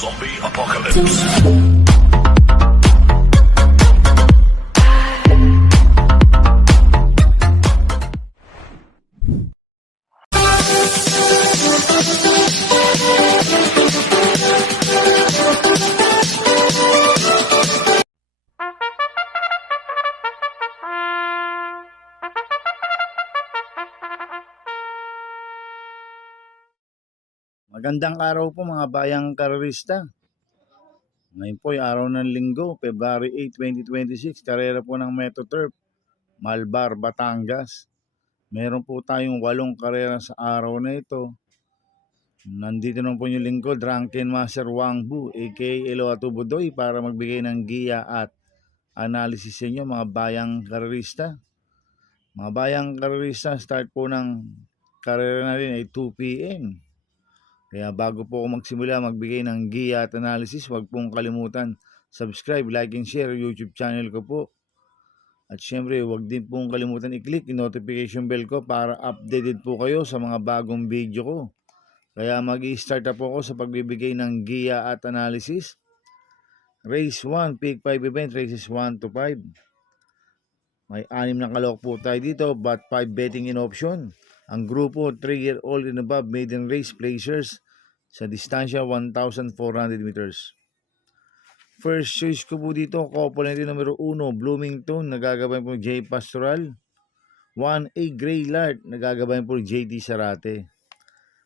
Zombie Apocalypse. Magandang araw po mga bayang karerista. Ngayon po ay araw ng linggo, February 8, 2026, karera po ng Metoturf, Malbar, Batangas. Meron po tayong 8 karera sa araw na ito. Nandito naman po yung lingkod, Drunken Master Wangbu, aka Eloato Budoy, para magbigay ng giya at analysis sa inyo mga bayang karerista. Mga bayang karerista, start po ng karera natin ay 2 p.m. Kaya bago po ako magsimula magbigay ng giya at analysis, huwag pong kalimutan subscribe, like, and share YouTube channel ko po. At syempre, huwag din pong kalimutan i-click yung notification bell ko para updated po kayo sa mga bagong video ko. Kaya mag-i-start na po ako sa pagbibigay ng giya at analysis. Race 1, Pick 5 event, races 1 to 5. May 6 na kalok po tayo dito, but 5 betting in option. Ang grupo 3-year-old and above maiden race placers sa distansya 1,400 meters. First choice ko po dito, couple natin numero 1, Bloomington, nagagabay po J. Pastoral. 1A Graylart, nagagabay po JT Sarate.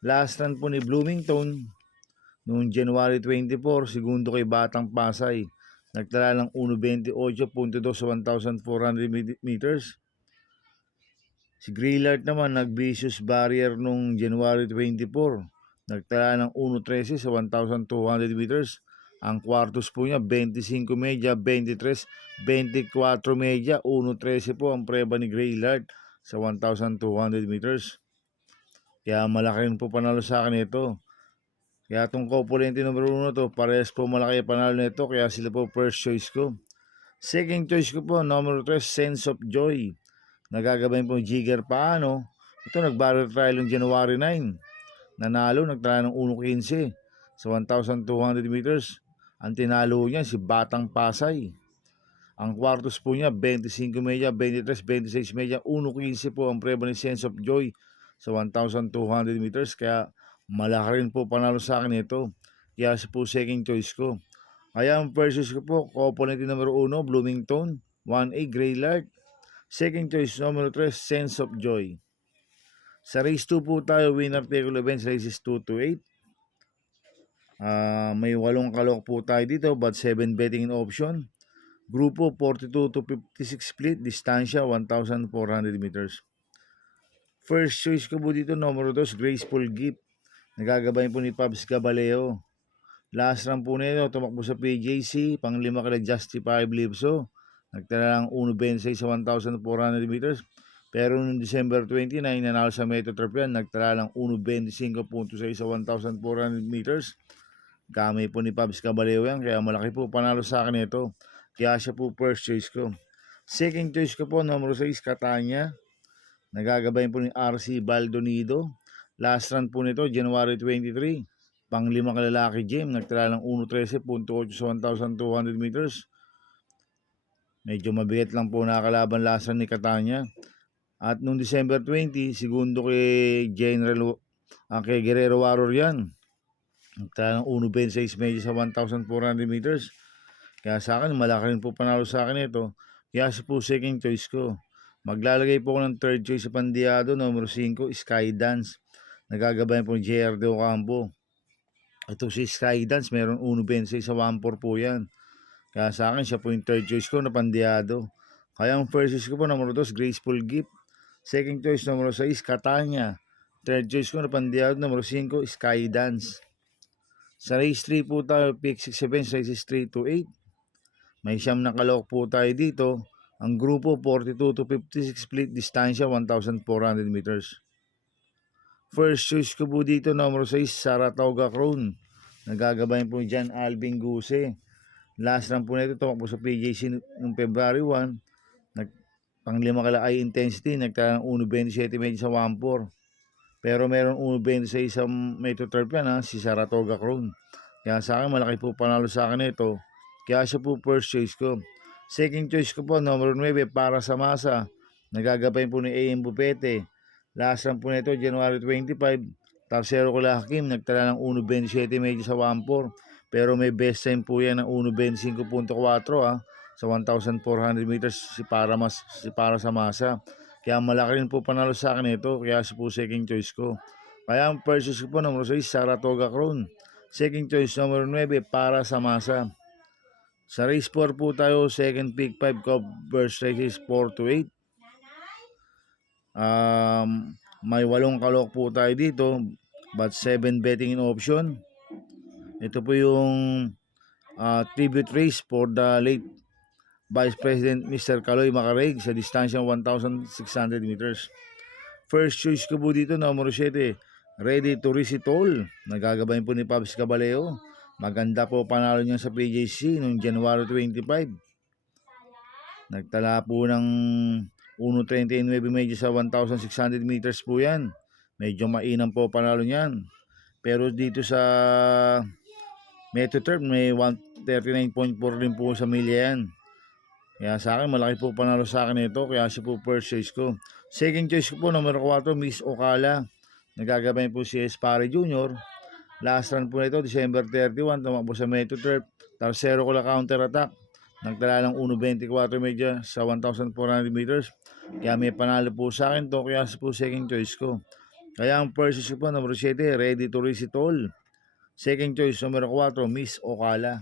Last run po ni Bloomington noong January 24, segundo kay Batang Pasay. Nagtala ng 1.28.2 sa 1,400 meters. Si Graylart naman nag-vicious barrier nung January 24. Nagtala ng 1.13 sa 1,200 meters. Ang quartos po niya 25 media, 23, 24 media, 1.13 po ang preba ni Graylart sa 1,200 meters. Kaya malaki rin po panalo sa akin ito. Kaya itong couple number 1 to, parehas po malaki panalo nito, kaya sila po first choice ko. Second choice ko po, number 3, Sense of Joy. Nagagabay po Jigger Paano. Ito nag-barrel trial ng January 9. Nanalo, nagtala ng 1.15 sa 1,200 meters. Ang tinalo niya si Batang Pasay. Ang quartos po niya 25 media, 23, 26 media, 1.15 po ang preba ni Sense of Joy sa 1,200 meters. Kaya malaki rin po panalo sa akin ito. Kaya siya po second choice ko. Kaya ang first choice ko po, couple number 1, Bloomington, 1A Graylart. Second choice, number 3, Sense of Joy. Sa race 2 po tayo, winner take all events, races 2 to 8. May 8 kalok po tayo dito, but 7 betting in option. Grupo 42 to 56 split, distansya 1,400 meters. First choice ko po dito, number 2, Graceful Gift. Nagagabay po ni Pabs Gabaleo. Last run po nito, tumakbo sa PJC, pang-5 kala Justifiable Lipso. Nagtala ng 1.26 sa 1,400 meters. Pero noong December 29, nanalo sa Metoturf yan, nagtala ng 1.25.6 sa 1,400 meters. Kamay po ni Pabs Caballero yan, kaya malaki po panalo sa akin ito. Kaya siya po first choice ko. Second choice ko po, number 6, Catania. Nagagabay po ni RC Baldonido. Last run po nito, January 23. Pang-5 kalalaki Jim, nagtala ng 1.13.8 sa 1,200 meters. Medyo mabigat lang po nakakalaban last run ni Catania. At noong December 20, segundo kay kay Guerrero Warrior yan. Nagtala ng 1.26 medyo sa 1,400 meters. Kaya sa akin, malaki rin po panalo sa akin ito. Kaya siya po second choice ko. Maglalagay po ako ng third choice sa Pandiado, number 5, Skydance. Nagagabay po ni JR de Ocampo. Ito si Skydance, meron 1.26 sa 1.4 po yan. Kaya sa akin, siya po yung third choice ko na Pandiado. Kaya ang first choice ko po, number 2, Graceful Gift. Second choice, number 6, Catania. Third choice ko na Pandiado, number 5, Skydance. Sa race 3 po tayo, pick 6 events, races 3 to 8. May 9 na kalok po tayo dito. Ang grupo 42 to 56 split, distansya 1,400 meters. First choice ko po dito, number 6, Saratoga Crown. Nagagabayan po dyan Alvin Guse. Last run po nito, tumakbo sa PJC noong February 1. Pang-5 kala high intensity, nagtala ng 1.27 medyo sa 1.4. Pero meron 1.26 sa Metoturf yan, si Saratoga Crown. Kaya sa akin, malaki po panalo sa akin ito. Kaya siya po first choice ko. Second choice ko po, number 9, para sa masa. Nagagabay po ni AM Bupete. Last run po nito, January 25. Tarsero ko Hakim, nagtala ng 1.27 medyo sa 1.4. Pero may best time po yan ng 1.25.4 sa 1,400 meters si para sa masa. Kaya malaki rin po panalo sa akin ito. Kaya siya po second choice ko. Kaya ang first choice ko po, number 6, Saratoga Crown. Second choice, number 9, para sa masa. Sa race 4 po tayo, second pick 5 first races 4 to 8. May 8 kalok po tayo dito, but 7 betting in option. Ito po yung tribute race for the late Vice President Mr. Kaloy Macarig sa distansya 1,600 meters. First choice ko po dito, number 7, Ready to Risitol. Nagagabayin po ni Pabs Cabaleo. Maganda po panalo niya sa PJC noong January 25. Nagtala po ng 1.39 medyo sa 1,600 meters po yan. Medyo mainam po panalo niyan. Pero dito sa Metro Turf may 139.4 rin po sa milya yan. Kaya sa akin, malaki po panalo sa akin ito. Kaya siya po first choice ko. Second choice ko po, number 4, Miss Ocala. Nagagabayin po si Espare Jr. Last run po nito, December 31, tumakbo sa Metro Turf. Tarsero ko lang counter attack. Nagtala ng 1.24 medya sa 1,400 meters. Kaya may panalo po sa akin to. Kaya po second choice ko. Kaya ang first choice po, number 7, Ready to Risitol. Second choice, number 4, Miss Ocala.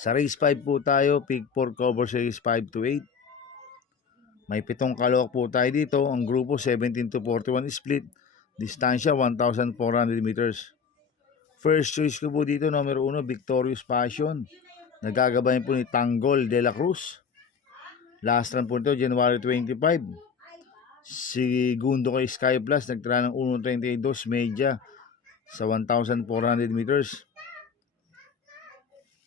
Sa race 5 po tayo, pick 4 cover series 5 to 8. May 7 kalok po tayo dito. Ang grupo 17 to 41 split. Distansya 1,400 meters. First choice ko po dito, number 1, Victorious Passion. Nagagabayan po ni Tanggol de la Cruz. Last run po nito, January 25. Segundo kay Sky Plus, nagtala ng 1.32 medya sa 1,400 meters.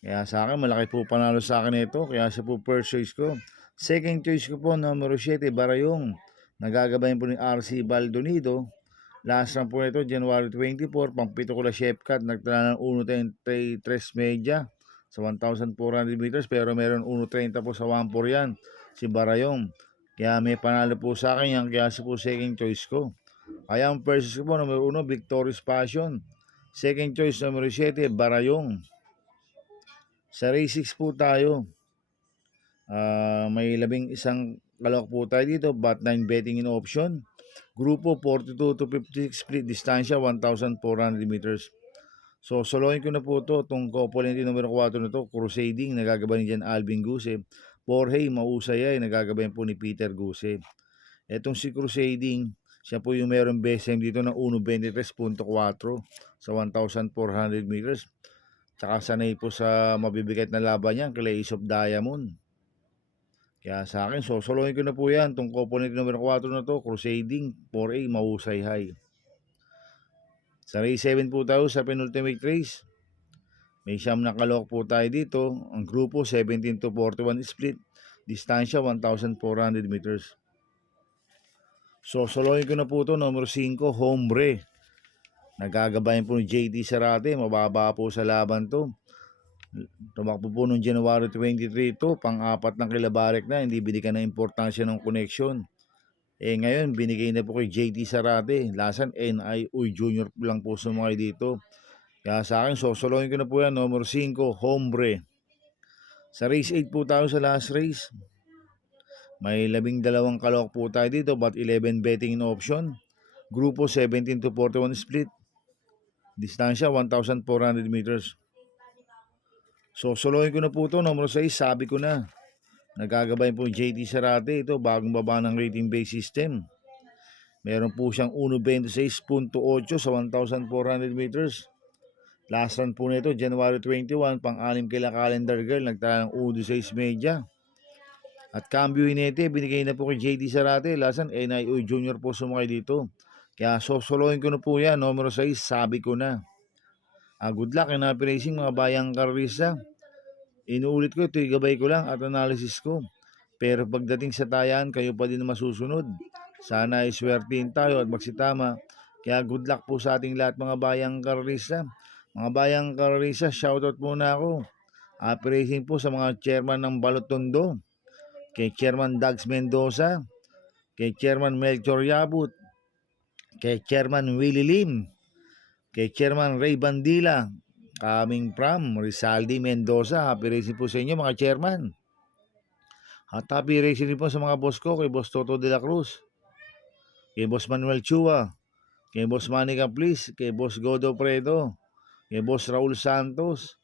Kaya sa akin, malaki po panalo sa akin ito. Kaya siya po first choice ko. Second choice ko po, number 7, Barayong. Nagagabayan po ni RC Baldonido. Last run po nito, January 24. Pampito ko la Chef Cut. Nagtala ng 1.33 medya sa 1,400 meters. Pero meron 1.30 po sa 1.4 yan. Si Barayong. Kaya may panalo po sa akin yan. Kaya siya po second choice ko. Kaya ang first choice ko po, number 1, Victorious Passion. Second choice, number 7, Barayong. Sa race 6 po tayo. May 11 kalok po tayo dito, but 9 betting in option. Grupo 42 to 56 split, distansya 1,400 meters. So soloin ko na po ito, itong couple number 4 na ito, Crusading, nagagabayin dyan Alvin Guse. Jorge Mausay ay nagagabayin po ni Peter Guse. Etong si Crusading, siya po yung meron best time dito ng 1.23.4 sa 1,400 meters. Tsaka sanay po sa mabibigat na laban niyan, kay Ace of Diamond. Kaya sa akin, soloin ko na po yan. Itong component number 4 na to, Crusading, 4A, Mahusay High. Sa race 7 po tayo sa penultimate race. May 9 na kalok po tayo dito. Ang grupo, 17 to 41 split. Distansya, 1,400 meters. So, soloin ko na po ito, number 5, Hombre. Nagagabayan po ni JT Sarate, mababa po sa laban to. Tumakbo po noong January 23 to, pang-4 ng kilabarek na, hindi binigyan ng importansya ng connection. Ngayon, binigay na po kay JT Sarate, lasan NI Uy Junior lang po sa mga dito. Kaya sa akin, soloin ko na po yan, number 5, Hombre. Sa race 8 po tayo sa last race. May 12 kalok po tayo dito, but 11 betting in option. Grupo 17 to 41 split. Distansya 1,400 meters. So soloin ko na po ito, number 6, sabi ko na. Nagagabay po JT Sarate, ito bagong baba ng rating base system. Meron po siyang 1.26.8 sa 1,400 meters. Last run po nito, January 21, pang-anim kila Calendar Girl, nagtala ng 1.16 medya. At cambio hinete, binigay na po kay JT Sarate, lasan NIO Junior po sumakay dito. Kaya soloin ko na po yan, number 6, sabi ko na. Good luck in happy racing mga bayang karista. Inuulit ko, ito gabay ko lang at analysis ko. Pero pagdating sa tayan, kayo pa din masusunod. Sana ay swertihin tayo at magsitama. Kaya good luck po sa ating lahat mga bayang karista. Mga bayang kararisa, shoutout muna ako. Happy racing po sa mga chairman ng Balotondo, kay Chairman Dags Mendoza, kay Chairman Melchor Yabut, kay Chairman Willie Lim, kay Chairman Ray Bandila, coming from Rizaldi Mendoza. Happy racing po sa inyo mga chairman. At happy racing din po sa mga boss ko, kay Boss Toto de la Cruz, kay Boss Manuel Chua, kay Boss Manny Caplis, kay Boss Godo Predo, kay Boss Raul Santos,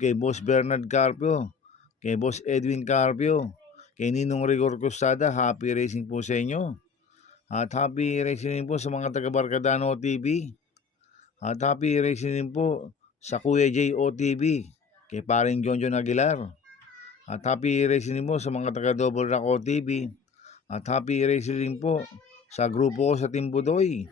kay Boss Bernard Carpio, kay Boss Edwin Carpio, kay Ninong Rigor Costada. Happy racing po sa inyo. At happy racing din po sa mga taga Barcadano TV. At happy racing din po sa Kuya J OTV, kay paring John Aguilar. At happy racing din po sa mga taga Double Rock OTV. At happy racing din po sa grupo ko sa Team Budoy.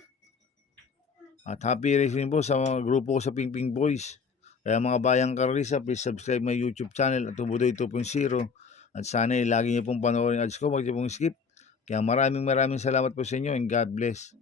At happy racing din po sa mga grupo ko sa Pingping Boys. Kaya mga bayang kararisa, please subscribe my YouTube channel at Budoy 2.0. At sana lagi niyo pong panoorin ads ko, huwag niyo pong skip. Kaya maraming salamat po sa inyo and God bless.